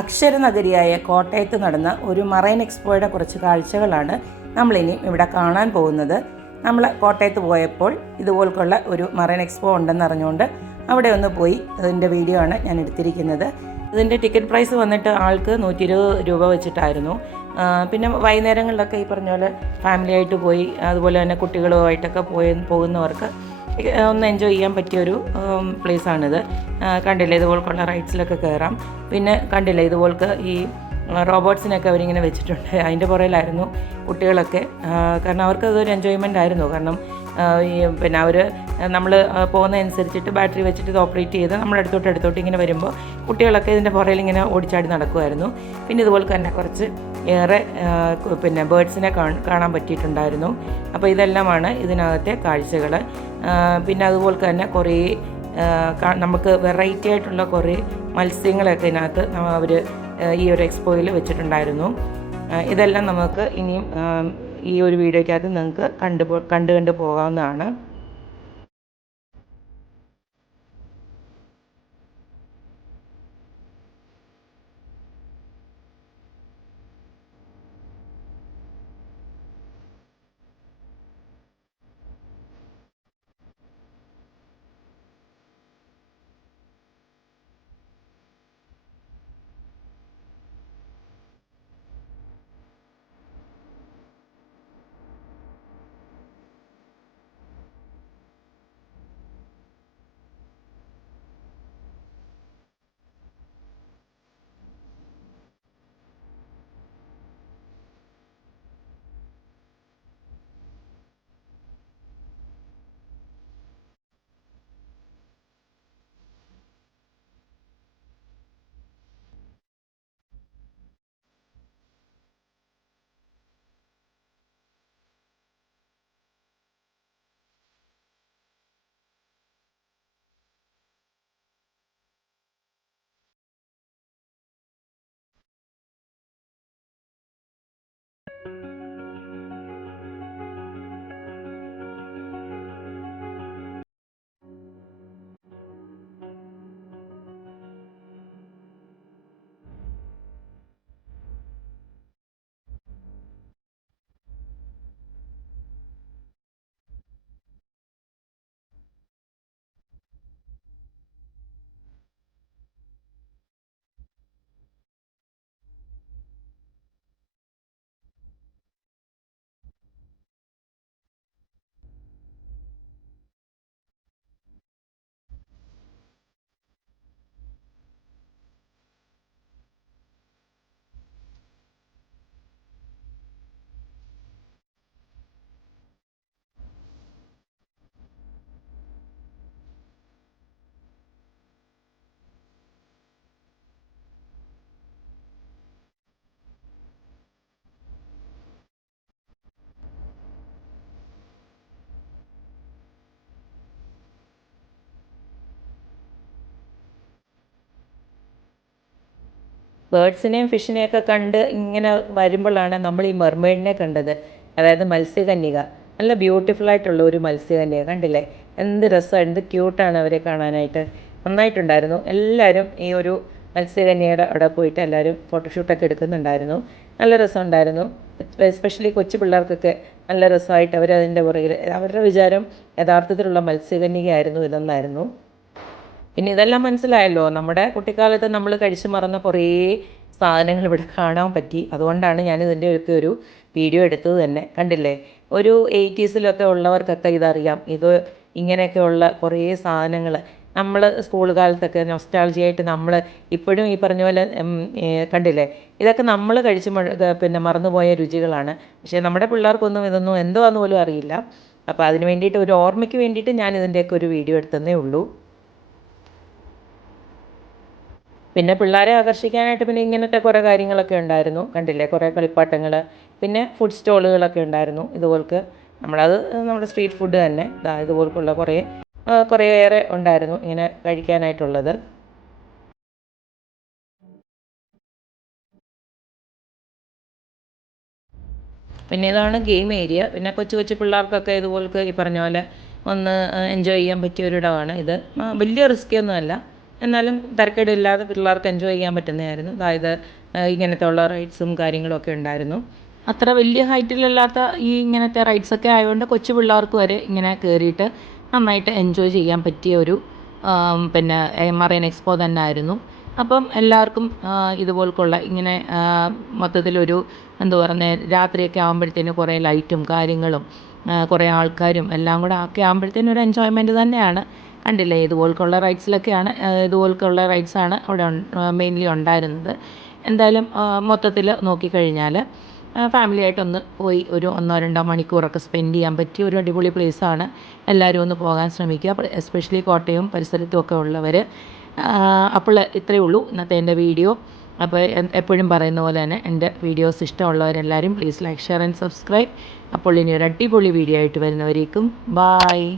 അക്ഷരനഗരിയായ കോട്ടയത്ത് നടന്ന ഒരു മറൈൻ എക്സ്പോയുടെ കുറച്ച് കാഴ്ചകളാണ് നമ്മളിനി ഇവിടെ കാണാൻ പോകുന്നത്. നമ്മൾ കോട്ടയത്ത് പോയപ്പോൾ ഇതുപോലുള്ള ഒരു മറൈൻ എക്സ്പോ ഉണ്ടെന്നറിഞ്ഞുകൊണ്ട് അവിടെ ഒന്ന് പോയി അതിൻ്റെ വീഡിയോ ആണ് ഞാൻ എടുത്തിരിക്കുന്നത്. ഇതിൻ്റെ ടിക്കറ്റ് പ്രൈസ് വന്നിട്ട് ആൾക്ക് 120 രൂപ വെച്ചിട്ടായിരുന്നു. പിന്നെ വൈകുന്നേരങ്ങളിലൊക്കെ ഈ പറഞ്ഞ പോലെ ഫാമിലിയായിട്ട് പോയി, അതുപോലെ തന്നെ കുട്ടികളുമായിട്ടൊക്കെ പോകുന്നവർക്ക് ഒന്ന് എൻജോയ് ചെയ്യാൻ പറ്റിയൊരു പ്ലേസാണിത്. കണ്ടില്ലേ, ഇതുപോലുള്ള റൈഡ്സിലൊക്കെ കയറാം. പിന്നെ കണ്ടില്ലേ, ഇതുപോലത്തെ ഈ റോബോട്ട്സിനൊക്കെ അവരിങ്ങനെ വെച്ചിട്ടുണ്ട്. അതിൻ്റെ പുറയിലായിരുന്നു കുട്ടികളൊക്കെ. കാരണം അവർക്കതൊരു എൻജോയ്മെൻ്റ് ആയിരുന്നു. കാരണം പിന്നെ അവർ നമ്മൾ പോകുന്നതനുസരിച്ചിട്ട് ബാറ്ററി വെച്ചിട്ട് ഇത് ഓപ്പറേറ്റ് ചെയ്ത് നമ്മുടെ അടുത്തോട്ട് ഇങ്ങനെ വരുമ്പോൾ കുട്ടികളൊക്കെ ഇതിൻ്റെ പുറയിൽ ഇങ്ങനെ ഓടിച്ചാടി നടക്കുമായിരുന്നു. പിന്നെ ഇതുപോലെ തന്നെ കുറച്ച് ഏറെ പിന്നെ ബേർഡ്സിനെ കാണാൻ പറ്റിയിട്ടുണ്ടായിരുന്നു. അപ്പോൾ ഇതെല്ലാമാണ് ഇതിനകത്തെ കാഴ്ചകൾ. പിന്നെ അതുപോലെ തന്നെ കുറേ നമുക്ക് വെറൈറ്റി ആയിട്ടുള്ള കുറേ മത്സ്യങ്ങളൊക്കെ ഇതിനകത്ത് അവർ ഈ ഒരു എക്സ്പോയിൽ വെച്ചിട്ടുണ്ടായിരുന്നു. ഇതെല്ലാം നമുക്ക് ഇനിയും ഈ ഒരു വീഡിയോയ്ക്കകത്ത് നിങ്ങൾക്ക് കണ്ടു പോകാവുന്നതാണ്. ബേർഡ്സിനെയും ഫിഷിനെയൊക്കെ കണ്ട് ഇങ്ങനെ വരുമ്പോഴാണ് നമ്മൾ ഈ മെർമെയ്ഡിനെ കണ്ടത്. അതായത് മത്സ്യകന്യക. നല്ല ബ്യൂട്ടിഫുൾ ആയിട്ടുള്ള ഒരു മത്സ്യകന്യക. കണ്ടില്ലേ, എന്ത് രസമാണ്, എന്ത് ക്യൂട്ടാണ് അവരെ കാണാനായിട്ട്. നന്നായിട്ടുണ്ടായിരുന്നു. എല്ലാവരും ഈ ഒരു മത്സ്യകന്യയുടെ അവിടെ പോയിട്ട് എല്ലാവരും ഫോട്ടോഷൂട്ടൊക്കെ എടുക്കുന്നുണ്ടായിരുന്നു. നല്ല രസമുണ്ടായിരുന്നു. എസ്പെഷ്യലി കൊച്ചു പിള്ളേർക്കൊക്കെ നല്ല രസമായിട്ട് അവരതിൻ്റെ പുറകിൽ, അവരുടെ വിചാരം യഥാർത്ഥത്തിലുള്ള മത്സ്യകന്യകയായിരുന്നു ഇതെന്നായിരുന്നു. പിന്നെ ഇതെല്ലാം മനസ്സിലായല്ലോ, നമ്മുടെ കുട്ടിക്കാലത്ത് നമ്മൾ കഴിച്ചു മറന്ന കുറേ സാധനങ്ങൾ ഇവിടെ കാണാൻ പറ്റി. അതുകൊണ്ടാണ് ഞാനിതിൻ്റെ ഒരു വീഡിയോ എടുത്തത് തന്നെ. കണ്ടില്ലേ, ഒരു 80s ഉള്ളവർക്കൊക്കെ ഇതറിയാം. ഇത് ഇങ്ങനെയൊക്കെയുള്ള കുറേ സാധനങ്ങൾ നമ്മൾ സ്കൂൾ കാലത്തൊക്കെ നൊസ്റ്റാൾജിയായിട്ട് നമ്മൾ ഇപ്പോഴും ഈ പറഞ്ഞ പോലെ കണ്ടില്ലേ, ഇതൊക്കെ നമ്മൾ കഴിച്ച് പിന്നെ മറന്നുപോയ രുചികളാണ്. പക്ഷേ നമ്മുടെ പിള്ളേർക്കൊന്നും ഇതൊന്നും എന്താണെന്ന് പോലും അറിയില്ല. അപ്പോൾ അതിന് വേണ്ടിയിട്ട് ഒരു ഓർമ്മയ്ക്ക് വേണ്ടിയിട്ട് ഞാനിതിൻ്റെയൊക്കെ ഒരു വീഡിയോ എടുത്തതേ ഉള്ളൂ. പിന്നെ പിള്ളേരെ ആകർഷിക്കാനായിട്ട് പിന്നെ ഇങ്ങനത്തെ കുറേ കാര്യങ്ങളൊക്കെ ഉണ്ടായിരുന്നു. കണ്ടില്ലേ, കുറേ കളിപ്പാട്ടങ്ങൾ, പിന്നെ ഫുഡ് സ്റ്റോളുകളൊക്കെ ഉണ്ടായിരുന്നു. ഇതുപോലത്തെ നമ്മളത് നമ്മുടെ സ്ട്രീറ്റ് ഫുഡ് തന്നെ ഇതുപോലുള്ള കുറേയേറെ ഉണ്ടായിരുന്നു ഇങ്ങനെ കഴിക്കാനായിട്ടുള്ളത്. പിന്നെ ഇതാണ് ഗെയിം ഏരിയ. പിന്നെ കൊച്ചു കൊച്ചു പിള്ളേർക്കൊക്കെ ഇതുപോലത്തെ ഈ പറഞ്ഞ പോലെ ഒന്ന് എൻജോയ് ചെയ്യാൻ പറ്റിയ ഒരിടമാണ് ഇത്. വലിയ റിസ്ക്കിയൊന്നുമല്ല, എന്നാലും തിരക്കേടില്ലാതെ പിള്ളേർക്ക് എൻജോയ് ചെയ്യാൻ പറ്റുന്നതായിരുന്നു. അതായത് ഇങ്ങനത്തെ ഉള്ള റൈഡ്സും കാര്യങ്ങളൊക്കെ ഉണ്ടായിരുന്നു. അത്ര വലിയ ഹൈറ്റിലല്ലാത്ത ഈ ഇങ്ങനത്തെ റൈഡ്സൊക്കെ ആയതുകൊണ്ട് കൊച്ചു പിള്ളേർക്ക് വരെ ഇങ്ങനെ കയറിയിട്ട് നന്നായിട്ട് എൻജോയ് ചെയ്യാൻ പറ്റിയ ഒരു പിന്നെ മറൈൻ എക്സ്പോ തന്നെ ആയിരുന്നു. അപ്പം എല്ലാവർക്കും ഇതുപോലുള്ള ഇങ്ങനെ മൊത്തത്തിലൊരു എന്താ പറയുന്നത്, രാത്രിയൊക്കെ ആകുമ്പോഴത്തേനും കുറേ ലൈറ്റും കാര്യങ്ങളും കുറേ ആൾക്കാരും എല്ലാം കൂടെ ഒക്കെ ആകുമ്പോഴത്തേനും ഒരു എൻജോയ്മെൻറ്റ് തന്നെയാണ്. കണ്ടില്ലേ, ഇതുപോലുള്ള റൈഡ്സിലൊക്കെയാണ് ഇതുപോലുള്ള റൈഡ്സാണ് അവിടെ മെയിൻലി ഉണ്ടായിരുന്നത്. എന്തായാലും മൊത്തത്തിൽ നോക്കിക്കഴിഞ്ഞാൽ ഫാമിലിയായിട്ടൊന്ന് പോയി ഒരു 1-2 മണിക്കൂറൊക്കെ സ്പെൻഡ് ചെയ്യാൻ പറ്റിയ ഒരു അടിപൊളി പ്ലേസാണ്. എല്ലാവരും ഒന്ന് പോകാൻ ശ്രമിക്കുക, എസ്പെഷ്യലി കോട്ടയം പരിസരത്തും ഒക്കെ ഉള്ളവർ. അപ്പോൾ ഇത്രയേ ഉള്ളൂ ഇന്നത്തെ എൻ്റെ വീഡിയോ. അപ്പോൾ എപ്പോഴും പറയുന്ന പോലെ തന്നെ എൻ്റെ വീഡിയോസ് ഇഷ്ടമുള്ളവരെല്ലാവരും please like, share and subscribe. അപ്പോൾ ഇനി ഒരു അടിപൊളി വീഡിയോ ആയിട്ട് വരുന്നവരേക്കും ബായ്.